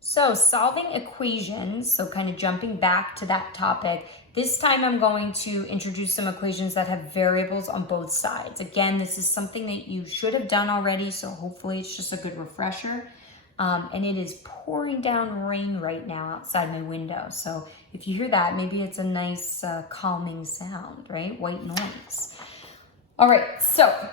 So solving equations, so kind of jumping back to that topic, this time I'm going to introduce some equations that have variables on both sides. Again, this is something that you should have done already, so hopefully it's just a good refresher. And it is pouring down rain right now outside my window. So if you hear that, maybe it's a nice calming sound, right? White noise. All right, so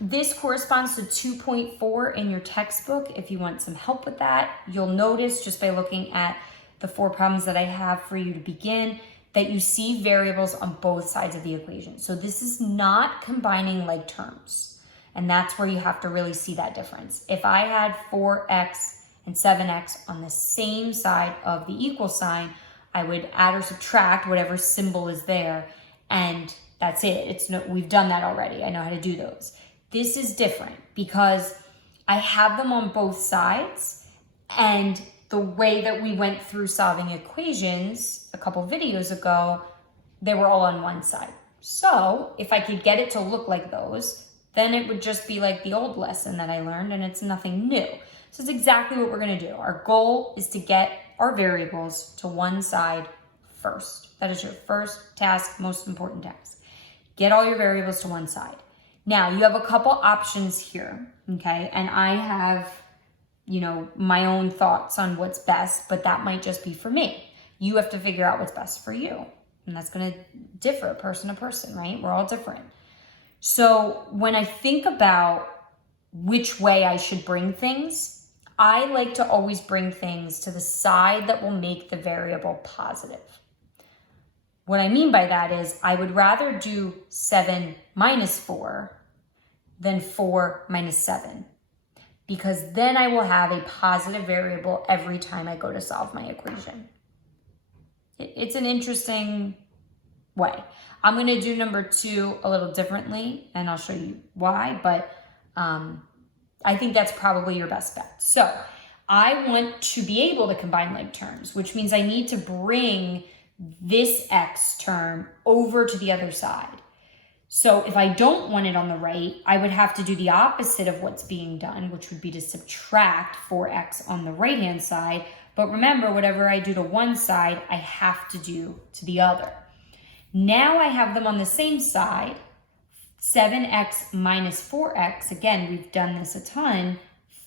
this corresponds to 2.4 in your textbook. If you want some help with that, you'll notice just by looking at the 4 problems that I have for you to begin that you see variables on both sides of the equation. So this is not combining like terms. And that's where you have to really see that difference. If I had 4x and 7x on the same side of the equal sign, I would add or subtract whatever symbol is there, and that's it. We've done that already. I know how to do those. This is different because I have them on both sides, and the way that we went through solving equations a couple videos ago, they were all on one side. So if I could get it to look like those, then it would just be like the old lesson that I learned, and it's nothing new. So it's exactly what we're gonna do. Our goal is to get our variables to one side first. That is your first task, most important task. Get all your variables to one side. Now you have a couple options here, okay? And I have, my own thoughts on what's best, but that might just be for me. You have to figure out what's best for you. And that's gonna differ person to person, right? We're all different. So when I think about which way I should bring things, I like to always bring things to the side that will make the variable positive. What I mean by that is I would rather do 7 minus 4 than 4 minus 7, because then I will have a positive variable every time I go to solve my equation. It's an interesting way. I'm going to do number 2 a little differently, and I'll show you why, but I think that's probably your best bet. So I want to be able to combine like terms, which means I need to bring this x term over to the other side. So if I don't want it on the right, I would have to do the opposite of what's being done, which would be to subtract 4x on the right-hand side. But remember, whatever I do to one side, I have to do to the other. Now I have them on the same side. 7x minus 4x, again, we've done this a ton,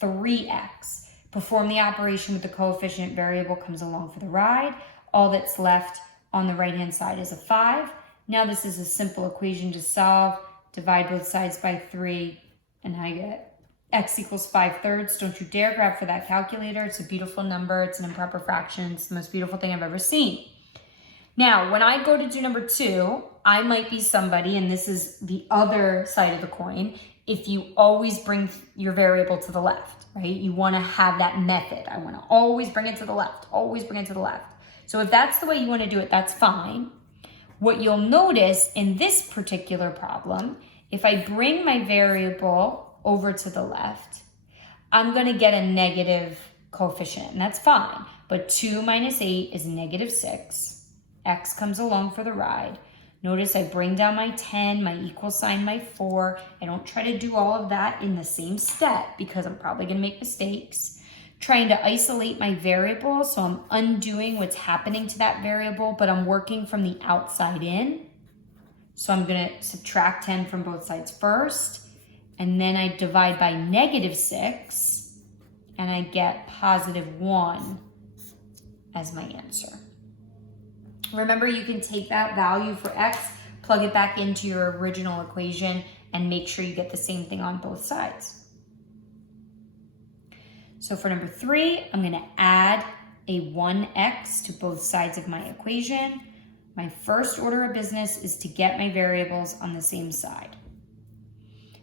3x. Perform the operation with the coefficient variable comes along for the ride. All that's left on the right-hand side is a 5. Now this is a simple equation to solve. Divide both sides by 3, and I get x equals 5/3. Don't you dare grab for that calculator. It's a beautiful number. It's an improper fraction. It's the most beautiful thing I've ever seen. Now, when I go to do number 2, I might be somebody, and this is the other side of the coin, if you always bring your variable to the left, right? You want to have that method. I want to always bring it to the left, always bring it to the left. So if that's the way you want to do it, that's fine. What you'll notice in this particular problem, if I bring my variable over to the left, I'm going to get a negative coefficient, and that's fine. But 2 minus 8 is negative 6. X comes along for the ride. Notice I bring down my 10, my equal sign, my 4. I don't try to do all of that in the same step because I'm probably going to make mistakes. Trying to isolate my variable, so I'm undoing what's happening to that variable, but I'm working from the outside in. So I'm going to subtract 10 from both sides first, and then I divide by negative 6, and I get positive 1 as my answer. Remember, you can take that value for x, plug it back into your original equation, and make sure you get the same thing on both sides. So for number 3, I'm going to add a 1x to both sides of my equation. My first order of business is to get my variables on the same side.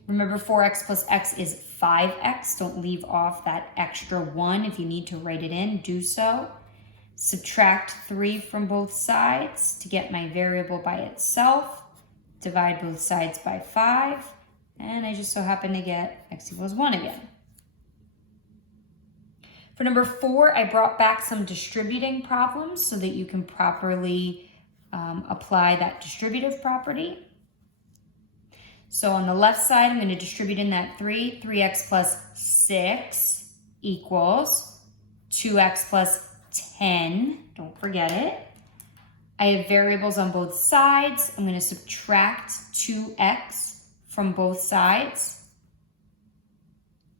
Remember, 4x plus x is 5x. Don't leave off that extra 1. If you need to write it in, do so. Subtract 3 from both sides to get my variable by itself. Divide both sides by 5. And I just so happen to get x equals 1 again. For number 4, I brought back some distributing problems so that you can properly apply that distributive property. So on the left side, I'm going to distribute in that 3. 3x plus 6 equals 2x plus 10. Don't forget it. I have variables on both sides. I'm going to subtract 2x from both sides.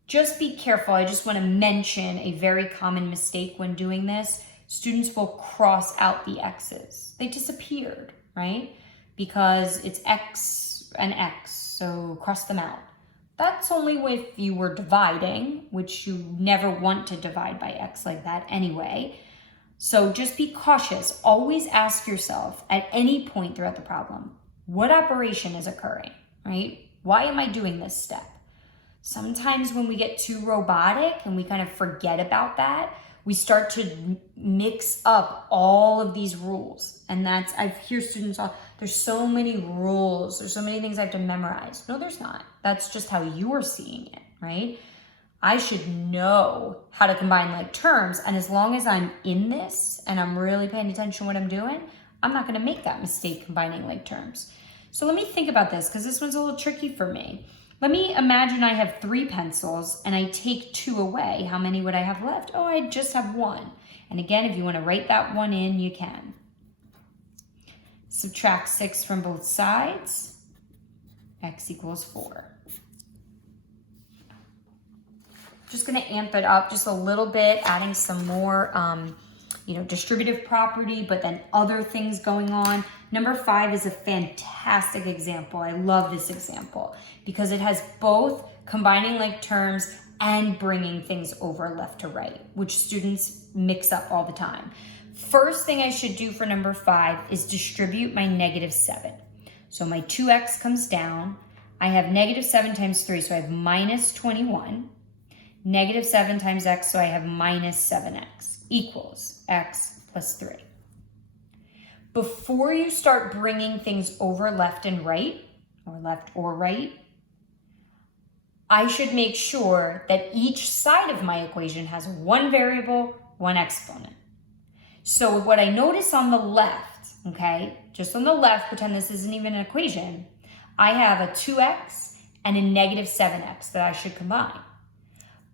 Just be careful. I just want to mention a very common mistake when doing this. Students will cross out the x's. They disappeared, right? Because it's x and x, so cross them out. That's only if you were dividing, which you never want to divide by x like that anyway. So just be cautious. Always ask yourself at any point throughout the problem, what operation is occurring, right? Why am I doing this step? Sometimes when we get too robotic and we kind of forget about that, we start to mix up all of these rules. And that's, I hear students, there's so many rules, there's so many things I have to memorize. No, there's not. That's just how you're seeing it, right? I should know how to combine like terms. And as long as I'm in this and I'm really paying attention to what I'm doing, I'm not gonna make that mistake combining like terms. So let me think about this because this one's a little tricky for me. Let me imagine I have 3 pencils and I take 2 away. How many would I have left? Oh, I just have 1. And again, if you want to write that one in, you can. Subtract 6 from both sides. X equals 4. Just going to amp it up just a little bit, adding some more distributive property, but then other things going on. Number 5 is a fantastic example. I love this example because it has both combining like terms and bringing things over left to right, which students mix up all the time. First thing I should do for number 5 is distribute my -7. So my 2x comes down. I have -7 times 3, so I have minus 21. -7 times x, so I have minus 7x equals x plus 3. Before you start bringing things over left and right, or left or right, I should make sure that each side of my equation has one variable, one exponent. So what I notice on the left, okay, just on the left, pretend this isn't even an equation, I have a 2x and a -7x that I should combine.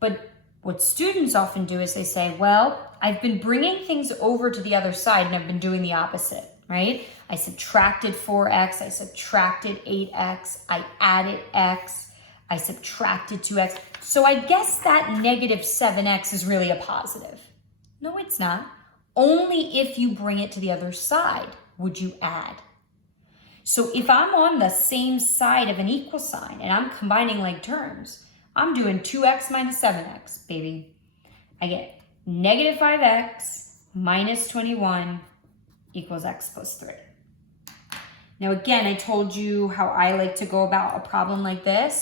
But what students often do is they say, well, I've been bringing things over to the other side and I've been doing the opposite, right? I subtracted 4x, I subtracted 8x, I added x, I subtracted 2x. So I guess that -7x is really a positive. No, it's not. Only if you bring it to the other side would you add. So if I'm on the same side of an equal sign and I'm combining like terms, I'm doing 2x minus 7x, baby. I get -5x minus 21 equals x plus 3. Now again, I told you how I like to go about a problem like this.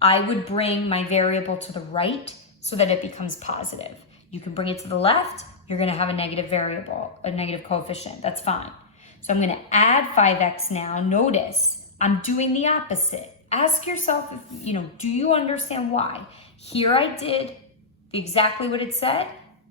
I would bring my variable to the right so that it becomes positive. You can bring it to the left, you're gonna have a negative variable, a negative coefficient, that's fine. So I'm gonna add 5x now. Notice, I'm doing the opposite. Ask yourself, do you understand why? Here I did exactly what it said.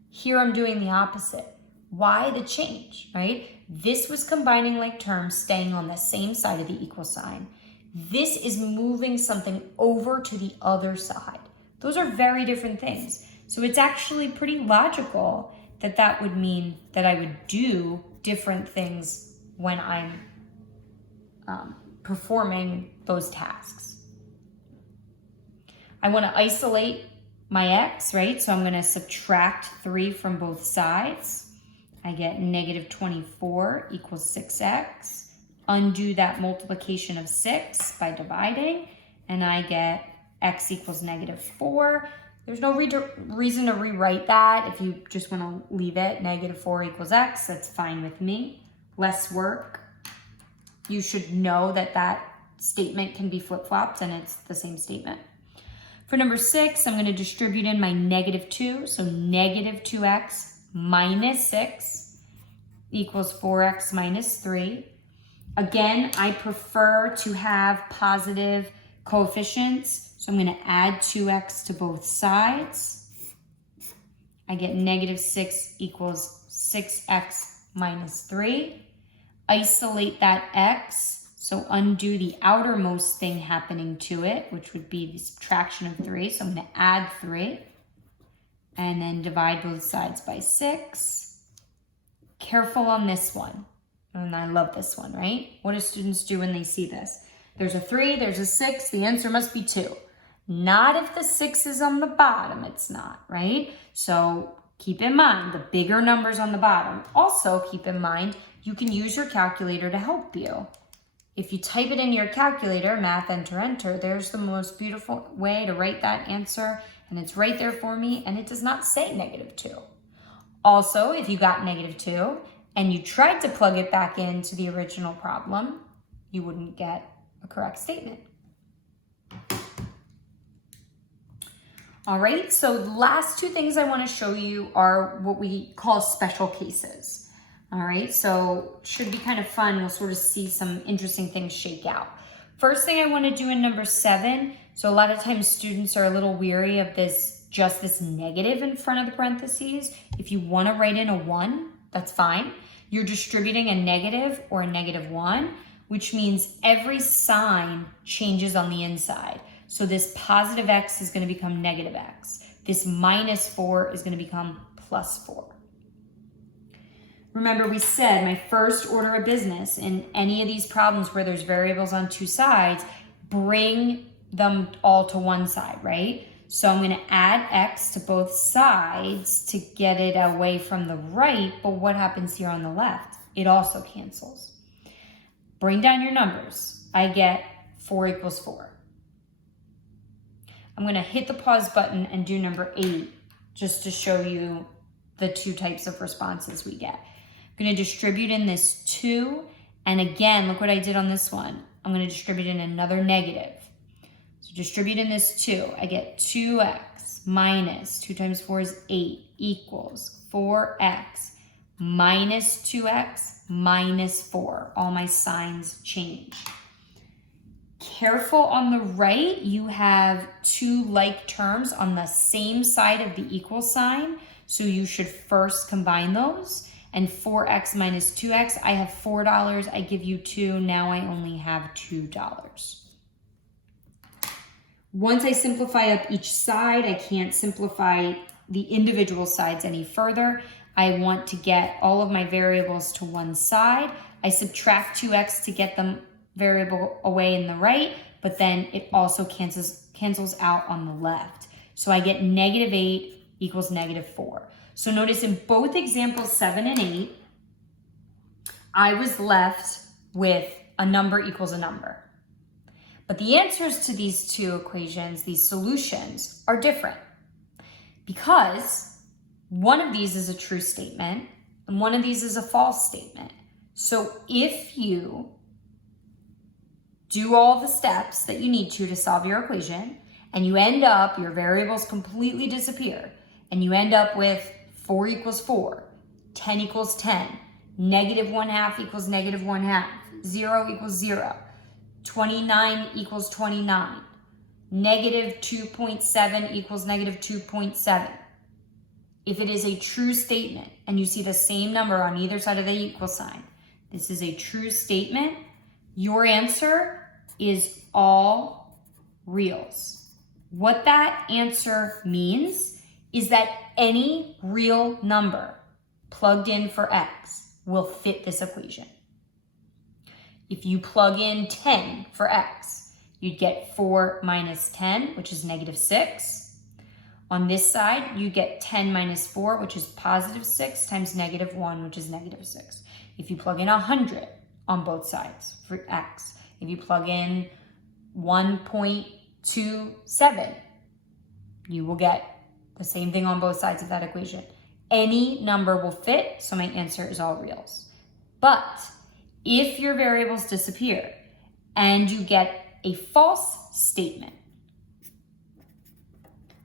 Here I'm doing the opposite. Why the change, right? This was combining like terms, staying on the same side of the equal sign. This is moving something over to the other side. Those are very different things. So it's actually pretty logical that that would mean that I would do different things when I'm performing those tasks. I want to isolate my x, right? So I'm going to subtract 3 from both sides. I get -24 equals 6x. Undo that multiplication of 6 by dividing, and I get x equals -4. There's no reason to rewrite that. If you just want to leave it, -4 equals x, that's fine with me. Less work. You should know that that statement can be flip-flopped and it's the same statement. For number 6, I'm going to distribute in my -2. So -2x minus 6 equals 4x minus 3. Again, I prefer to have positive coefficients. So I'm going to add 2x to both sides. I get -6 equals 6x minus 3. Isolate that x, so undo the outermost thing happening to it, which would be the subtraction of 3. So I'm going to add 3. and then divide both sides by 6. Careful on this one. And I love this one, right? What do students do when they see this? There's a 3, there's a 6, the answer must be 2. Not if the 6 is on the bottom, it's not, right? So keep in mind the bigger numbers on the bottom. Also keep in mind you can use your calculator to help you. If you type it into your calculator, math enter, there's the most beautiful way to write that answer, and it's right there for me, and it does not say -2. Also, if you got -2 and you tried to plug it back into the original problem, you wouldn't get a correct statement. All right, so the last 2 things I want to show you are what we call special cases. All right, so should be kind of fun. We'll sort of see some interesting things shake out. First thing I want to do in number 7, so a lot of times students are a little weary of just this negative in front of the parentheses. If you want to write in a 1, that's fine. You're distributing a negative or a -1, which means every sign changes on the inside. So this positive x is going to become -x. This -4 is going to become +4. Remember, we said my first order of business in any of these problems where there's variables on 2 sides, bring them all to one side, right? So I'm going to add x to both sides to get it away from the right, but what happens here on the left? It also cancels. Bring down your numbers. I get 4 = 4. I'm going to hit the pause button and do number 8 just to show you the 2 types of responses we get. I'm going to distribute in this 2, and again, look what I did on this one. I'm going to distribute in another negative. So distribute in this 2. I get 2x minus 2 times 4 is 8 equals 4x minus 2x minus 4. All my signs change. Careful on the right, you have 2 like terms on the same side of the equal sign, so you should first combine those. And 4x minus 2x, I have $4, I give you 2, now I only have $2. Once I simplify up each side, I can't simplify the individual sides any further. I want to get all of my variables to one side. I subtract 2x to get the variable away in the right, but then it also cancels out on the left. So I get -8 equals -4. So notice in both examples 7 and 8, I was left with a number equals a number. But the answers to these 2 equations, these solutions, are different because one of these is a true statement and one of these is a false statement. So if you do all the steps that you need to solve your equation and you end up, your variables completely disappear and you end up with 4 = 4, 10 = 10, -1/2 = -1/2, 0 = 0, 29 = 29, -2.7 = -2.7. If it is a true statement and you see the same number on either side of the equal sign, this is a true statement, your answer is all reals. What that answer means is that any real number plugged in for x will fit this equation. If you plug in 10 for x, you'd get 4 minus 10, which is -6. On this side, you get 10 minus 4, which is +6, times -1, which is -6. If you plug in 100 on both sides for x, if you plug in 1.27, you will get the same thing on both sides of that equation. Any number will fit, so my answer is all reals. But if your variables disappear and you get a false statement,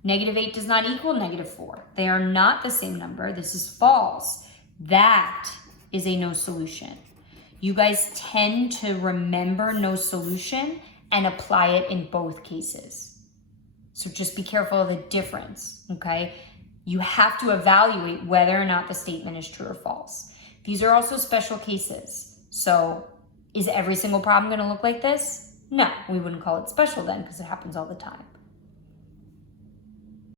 -8 does not equal -4. They are not the same number. This is false. That is a no solution. You guys tend to remember no solution and apply it in both cases. So just be careful of the difference, okay? You have to evaluate whether or not the statement is true or false. These are also special cases. So is every single problem going to look like this? No, we wouldn't call it special then because it happens all the time.